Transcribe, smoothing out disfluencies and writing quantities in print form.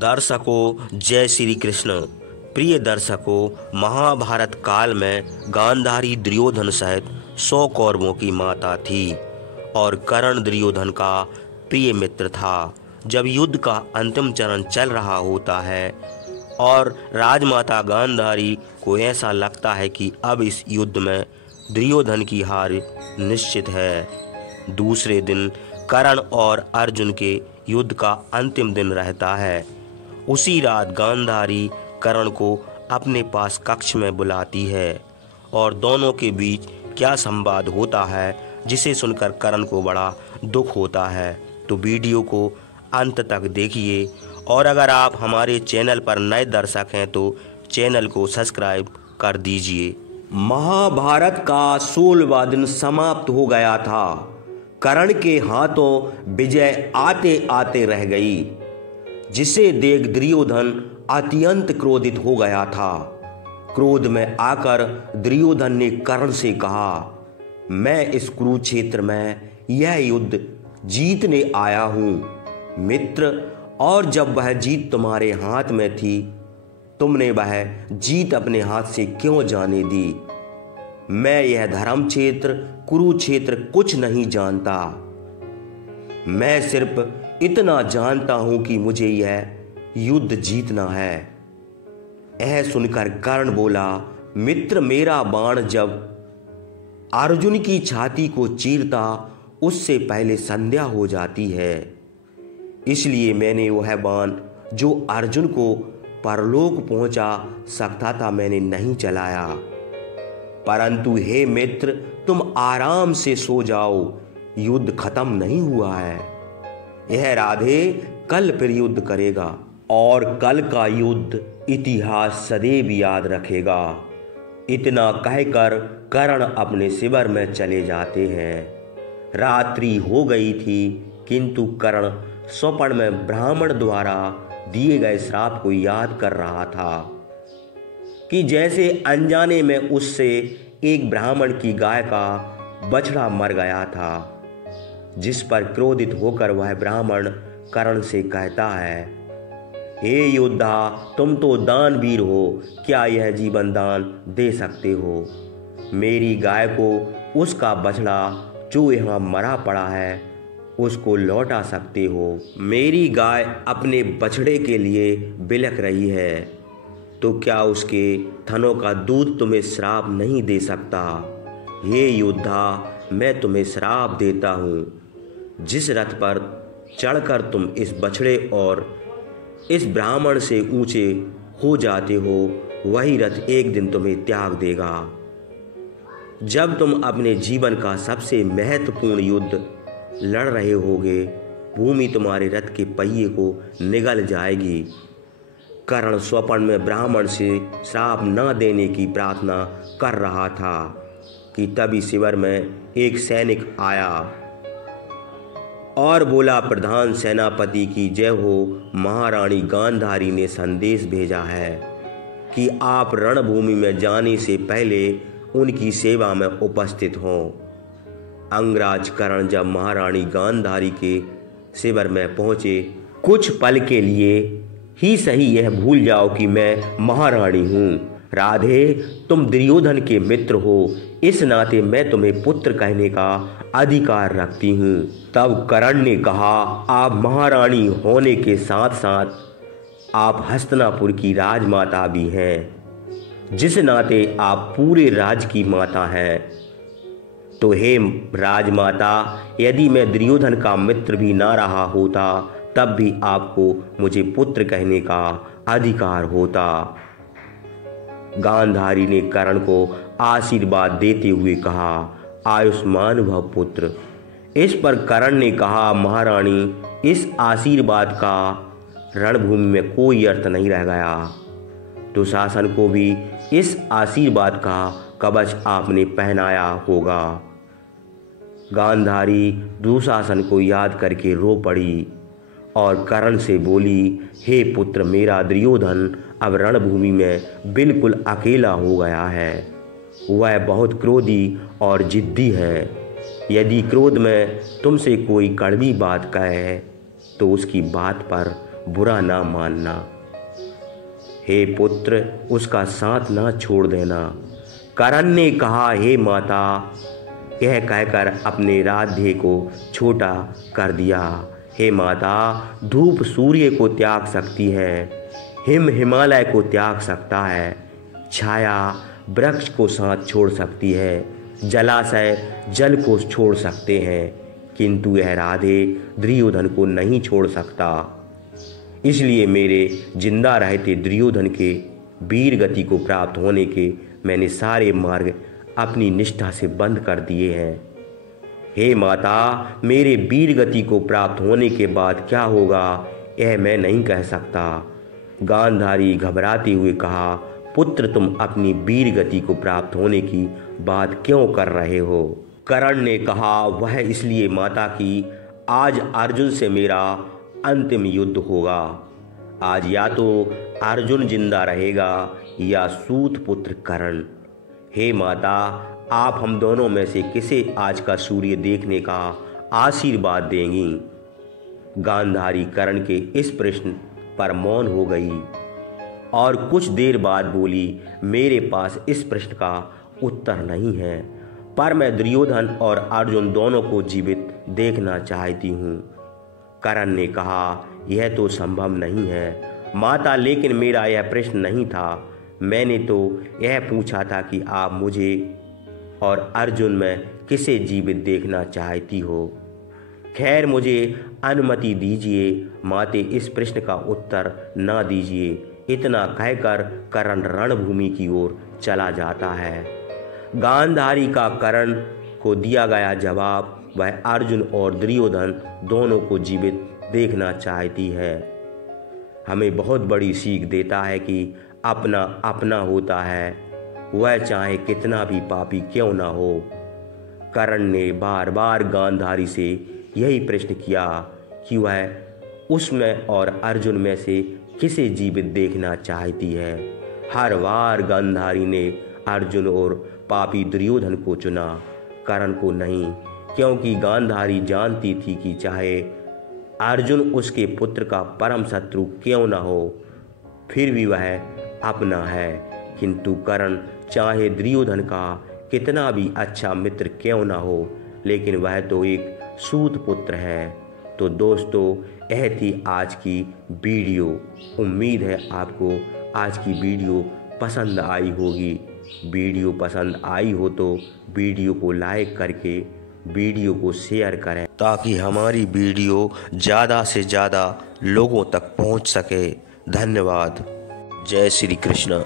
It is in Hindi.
दर्शकों जय श्री कृष्ण। प्रिय दर्शकों, महाभारत काल में गांधारी दुर्योधन सहित 100 कौरवों की माता थी और कर्ण दुर्योधन का प्रिय मित्र था। जब युद्ध का अंतिम चरण चल रहा होता है और राजमाता गांधारी को ऐसा लगता है कि अब इस युद्ध में दुर्योधन की हार निश्चित है। दूसरे दिन कर्ण और अर्जुन के युद्ध का अंतिम दिन रहता है। उसी रात गांधारी कर्ण को अपने पास कक्ष में बुलाती है और दोनों के बीच क्या संवाद होता है जिसे सुनकर कर्ण को बड़ा दुख होता है। तो वीडियो को अंत तक देखिए और अगर आप हमारे चैनल पर नए दर्शक हैं तो चैनल को सब्सक्राइब कर दीजिए। महाभारत का 16वां दिन समाप्त हो गया था। कर्ण के हाथों विजय आते आते रह गई, जिसे देख दुर्योधन अत्यंत क्रोधित हो गया था। क्रोध में आकर दुर्योधन ने कर्ण से कहा, मैं इस कुरुक्षेत्र में यह युद्ध जीतने आया हूं मित्र, और जब वह जीत तुम्हारे हाथ में थी तुमने वह जीत अपने हाथ से क्यों जाने दी। मैं यह धर्म क्षेत्र कुरुक्षेत्र कुछ नहीं जानता। मैं सिर्फ इतना जानता हूं कि मुझे यह युद्ध जीतना है। यह सुनकर कर्ण बोला, मित्र, मेरा बाण जब अर्जुन की छाती को चीरता उससे पहले संध्या हो जाती है, इसलिए मैंने वह बाण जो अर्जुन को परलोक पहुंचा सकता था मैंने नहीं चलाया। परंतु हे मित्र, तुम आराम से सो जाओ, युद्ध खत्म नहीं हुआ है। यह राधे कल फिर युद्ध करेगा और कल का युद्ध इतिहास सदैव याद रखेगा। इतना कहकर कर्ण अपने शिविर में चले जाते हैं। रात्रि हो गई थी, किंतु कर्ण स्वप्न में ब्राह्मण द्वारा दिए गए श्राप को याद कर रहा था कि जैसे अनजाने में उससे एक ब्राह्मण की गाय का बछड़ा मर गया था, जिस पर क्रोधित होकर वह ब्राह्मण कर्ण से कहता है, हे योद्धा, तुम तो दानवीर हो, क्या यह जीवन दान दे सकते हो? मेरी गाय को उसका बछड़ा जो यहाँ मरा पड़ा है उसको लौटा सकते हो। मेरी गाय अपने बछड़े के लिए बिलख रही है, तो क्या उसके थनों का दूध तुम्हें श्राप नहीं दे सकता? हे योद्धा, मैं तुम्हें श्राप देता हूँ। जिस रथ पर चढ़कर तुम इस बछड़े और इस ब्राह्मण से ऊंचे हो जाते हो, वही रथ एक दिन तुम्हें त्याग देगा। जब तुम अपने जीवन का सबसे महत्वपूर्ण युद्ध लड़ रहे होगे, भूमि तुम्हारे रथ के पहिए को निगल जाएगी। कर्ण स्वप्न में ब्राह्मण से श्राप न देने की प्रार्थना कर रहा था कि तभी शिविर में एक सैनिक आया और बोला, प्रधान सेनापति की जय हो। महारानी गांधारी ने संदेश भेजा है कि आप रणभूमि में जाने से पहले उनकी सेवा में उपस्थित हों। अंगराज कर्ण जब महारानी गांधारी के शिविर में पहुंचे, कुछ पल के लिए ही सही यह भूल जाओ कि मैं महारानी हूँ। राधे, तुम दुर्योधन के मित्र हो, इस नाते मैं तुम्हें पुत्र कहने का अधिकार रखती हूँ। तब कर्ण ने कहा, आप महारानी होने के साथ साथ आप हस्तिनापुर की राजमाता भी हैं, जिस नाते आप पूरे राज की माता हैं। तो हे राजमाता, यदि मैं दुर्योधन का मित्र भी ना रहा होता तब भी आपको मुझे पुत्र कहने का अधिकार होता। गांधारी ने कर्ण को आशीर्वाद देते हुए कहा, आयुष्मान भव पुत्र। इस पर कर्ण ने कहा, महारानी, इस आशीर्वाद का रणभूमि में कोई अर्थ नहीं रह गया। दुशासन को भी इस आशीर्वाद का कवच आपने पहनाया होगा। गांधारी दुशासन को याद करके रो पड़ी और कर्ण से बोली, हे पुत्र, मेरा दुर्योधन अब रणभूमि में बिल्कुल अकेला हो गया है। वह बहुत क्रोधी और जिद्दी है। यदि क्रोध में तुमसे कोई कड़वी बात कहे तो उसकी बात पर बुरा ना मानना। हे पुत्र, उसका साथ ना छोड़ देना। कर्ण ने कहा, हे माता, यह कहकर अपने राधे को छोटा कर दिया। हे माता, धूप सूर्य को त्याग सकती है, हिम हिमालय को त्याग सकता है, छाया वृक्ष को साथ छोड़ सकती है, जलाशय जल को छोड़ सकते हैं, किंतु यह राधे दुर्योधन को नहीं छोड़ सकता। इसलिए मेरे जिंदा रहते दुर्योधन के वीर गति को प्राप्त होने के मैंने सारे मार्ग अपनी निष्ठा से बंद कर दिए हैं। हे माता, मेरे वीर गति को प्राप्त होने के बाद क्या होगा यह मैं नहीं कह सकता। गांधारी घबराते हुए कहा, पुत्र, तुम अपनी वीर गति को प्राप्त होने की बात क्यों कर रहे हो? कर्ण ने कहा, वह इसलिए माता कि आज अर्जुन से मेरा अंतिम युद्ध होगा। आज या तो अर्जुन जिंदा रहेगा या सूत पुत्र कर्ण। हे माता, आप हम दोनों में से किसे आज का सूर्य देखने का आशीर्वाद देंगी? गांधारी कर्ण के इस प्रश्न पर मौन हो गई और कुछ देर बाद बोली, मेरे पास इस प्रश्न का उत्तर नहीं है, पर मैं दुर्योधन और अर्जुन दोनों को जीवित देखना चाहती हूँ। कर्ण ने कहा, यह तो संभव नहीं है माता, लेकिन मेरा यह प्रश्न नहीं था। मैंने तो यह पूछा था कि आप मुझे और अर्जुन में किसे जीवित देखना चाहती हो। खैर, मुझे अनुमति दीजिए माते, इस प्रश्न का उत्तर ना दीजिए। इतना कहकर कर्ण रणभूमि की ओर चला जाता है। गांधारी का कर्ण को दिया गया जवाब, वह अर्जुन और दुर्योधन दोनों को जीवित देखना चाहती है, हमें बहुत बड़ी सीख देता है कि अपना अपना होता है, वह चाहे कितना भी पापी क्यों ना हो। कर्ण ने बार बार गांधारी से यही प्रश्न किया कि वह उसमें और अर्जुन में से किसे जीवित देखना चाहती है। हर बार गांधारी ने अर्जुन और पापी दुर्योधन को चुना, कर्ण को नहीं, क्योंकि गांधारी जानती थी कि चाहे अर्जुन उसके पुत्र का परम शत्रु क्यों न हो, फिर भी वह अपना है, किंतु कर्ण चाहे दुर्योधन का कितना भी अच्छा मित्र क्यों न हो, लेकिन वह तो एक सूत पुत्र है। तो दोस्तों, यह थी आज की वीडियो। उम्मीद है आपको आज की वीडियो पसंद आई होगी। वीडियो पसंद आई हो तो वीडियो को लाइक करके वीडियो को शेयर करें, ताकि हमारी वीडियो ज़्यादा से ज़्यादा लोगों तक पहुंच सके। धन्यवाद। जय श्री कृष्ण।